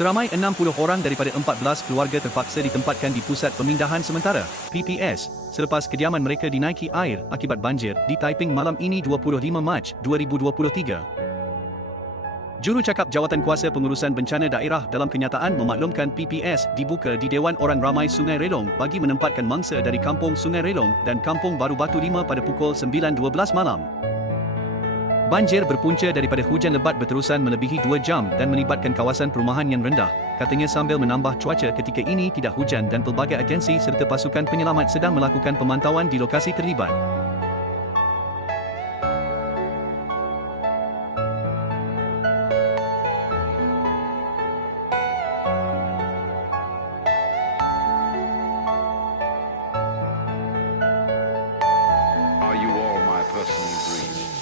Seramai 60 orang daripada 14 keluarga terpaksa ditempatkan di Pusat Pemindahan Sementara PPS selepas kediaman mereka dinaiki air akibat banjir di Taiping malam ini 25 Mac 2023. Juru cakap Jawatan Kuasa Pengurusan Bencana Daerah dalam kenyataan memaklumkan PPS dibuka di Dewan Orang Ramai Sungai Relong bagi menempatkan mangsa dari Kampung Sungai Relong dan Kampung Baru Batu 5 pada pukul 9.12 malam. Banjir berpunca daripada hujan lebat berterusan melebihi 2 jam dan melibatkan kawasan perumahan yang rendah, katanya sambil menambah cuaca ketika ini tidak hujan dan pelbagai agensi serta pasukan penyelamat sedang melakukan pemantauan di lokasi terlibat. Are you all my personal dreams?